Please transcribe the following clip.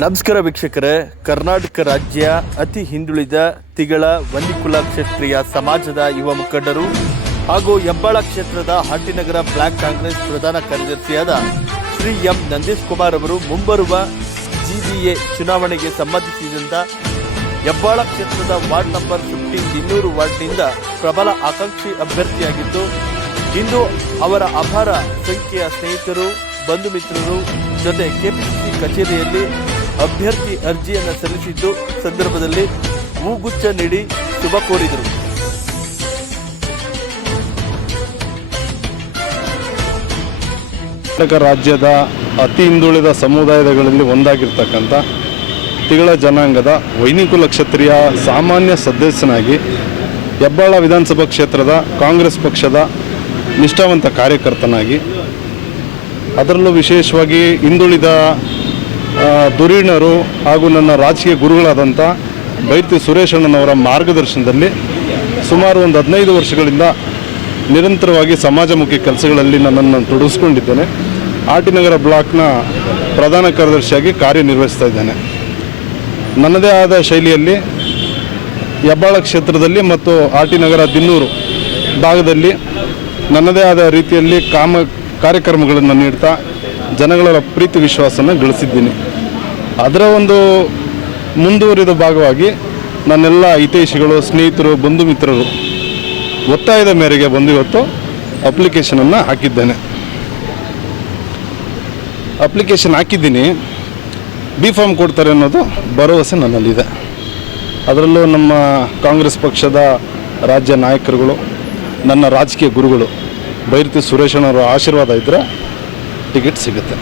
ನಮಸ್ಕಾರ ವೀಕ್ಷಕರೇ, ಕರ್ನಾಟಕ ರಾಜ್ಯ ಅತಿ ಹಿಂದುಳಿದ ತಿಗಳ ವನ್ನಿಕುಲ ಕ್ಷತ್ರಿಯ ಸಮಾಜದ ಯುವ ಮುಖಂಡರು ಹಾಗೂ ಹೆಬ್ಬಾಳ ಕ್ಷೇತ್ರದ ಹಾಟಿನಗರ ಬ್ಲಾಕ್ ಕಾಂಗ್ರೆಸ್ ಪ್ರಧಾನ ಕಾರ್ಯದರ್ಶಿಯಾದ ಶ್ರೀ ಎಂ ನಂದೀಶ್ ಕುಮಾರ್ ಅವರು ಮುಂಬರುವ ಜಿಬಿಎ ಚುನಾವಣೆಗೆ ಸಂಬಂಧಿಸಿದಂತ ಹೆಬ್ಬಾಳ ಕ್ಷೇತ್ರದ ವಾರ್ಡ್ ನಂಬರ್ 15 ಇನ್ನೂರು ವಾರ್ಡ್ನಿಂದ ಪ್ರಬಲ ಆಕಾಂಕ್ಷಿ ಅಭ್ಯರ್ಥಿಯಾಗಿದ್ದು, ಇಂದು ಅವರ ಅಪಾರ ಸಂಖ್ಯೆಯ ಸ್ನೇಹಿತರು, ಬಂಧು ಮಿತ್ರರು ಜೊತೆ ಕೆಪಿಸಿಸಿ ಕಚೇರಿಯಲ್ಲಿ ಅಭ್ಯರ್ಥಿ ಅರ್ಜಿಯನ್ನು ಸಲ್ಲಿಸಿದ್ದು ಸಂದರ್ಭದಲ್ಲಿ ಹೂಗುಚ್ಛ ನೀಡಿ ಶುಭ ಕೋರಿದರು. ಕರ್ನಾಟಕ ರಾಜ್ಯದ ಅತಿ ಹಿಂದುಳಿದ ಸಮುದಾಯಗಳಲ್ಲಿ ಒಂದಾಗಿರ್ತಕ್ಕಂಥ ತಿಗಳ ಜನಾಂಗದ ವೈನಿಕುಲ ಕ್ಷತ್ರಿಯ ಸಾಮಾನ್ಯ ಸದಸ್ಯನಾಗಿ ಹೆಬ್ಬಾಳ ವಿಧಾನಸಭಾ ಕ್ಷೇತ್ರದ ಕಾಂಗ್ರೆಸ್ ಪಕ್ಷದ ನಿಷ್ಠಾವಂತ ಕಾರ್ಯಕರ್ತನಾಗಿ, ಅದರಲ್ಲೂ ವಿಶೇಷವಾಗಿ ಹಿಂದುಳಿದ ಧುರೀಣರು ಹಾಗೂ ನನ್ನ ರಾಜಕೀಯ ಗುರುಗಳಾದಂಥ ಬೈರ್ತಿ ಸುರೇಶಣ್ಣನವರ ಮಾರ್ಗದರ್ಶನದಲ್ಲಿ ಸುಮಾರು ಒಂದು 15 ವರ್ಷಗಳಿಂದ ನಿರಂತರವಾಗಿ ಸಮಾಜಮುಖಿ ಕೆಲಸಗಳಲ್ಲಿ ನನ್ನನ್ನು ತೊಡಗಿಸ್ಕೊಂಡಿದ್ದೇನೆ. ಹಾಟಿನಗರ ಬ್ಲಾಕ್ನ ಪ್ರಧಾನ ಕಾರ್ಯದರ್ಶಿಯಾಗಿ ಕಾರ್ಯನಿರ್ವಹಿಸ್ತಾ ಇದ್ದೇನೆ. ನನ್ನದೇ ಆದ ಶೈಲಿಯಲ್ಲಿ ಹೆಬ್ಬಾಳ ಕ್ಷೇತ್ರದಲ್ಲಿ ಮತ್ತು ಹಾಟಿನಗರ ದಿನ್ನೂರು ಭಾಗದಲ್ಲಿ ನನ್ನದೇ ಆದ ರೀತಿಯಲ್ಲಿ ಕಾರ್ಯಕ್ರಮಗಳನ್ನು ನೀಡ್ತಾ ಜನಗಳ ಪ್ರೀತಿ ವಿಶ್ವಾಸನ ಗಳಿಸಿದ್ದೀನಿ. ಅದರ ಒಂದು ಮುಂದುವರಿದ ಭಾಗವಾಗಿ ನನ್ನೆಲ್ಲ ಹಿತೈಷಿಗಳು, ಸ್ನೇಹಿತರು, ಬಂಧು ಮಿತ್ರರು ಒತ್ತಾಯದ ಮೇರೆಗೆ ಬಂದು ಇವತ್ತು ಅಪ್ಲಿಕೇಶನನ್ನು ಹಾಕಿದ್ದೇನೆ. ಅಪ್ಲಿಕೇಶನ್ ಹಾಕಿದ್ದೀನಿ. ಬಿ ಫಾರ್ಮ್ ಕೊಡ್ತಾರೆ ಅನ್ನೋದು ಭರವಸೆ ನನ್ನಲ್ಲಿದೆ. ಅದರಲ್ಲೂ ನಮ್ಮ ಕಾಂಗ್ರೆಸ್ ಪಕ್ಷದ ರಾಜ್ಯ ನಾಯಕರುಗಳು, ನನ್ನ ರಾಜಕೀಯ ಗುರುಗಳು ಬೈರ್ತಿ ಸುರೇಶಣ್ಣವರ ಆಶೀರ್ವಾದ ಇದ್ದರೆ ಟಿಕೆಟ್ ಸಿಗುತ್ತೆ.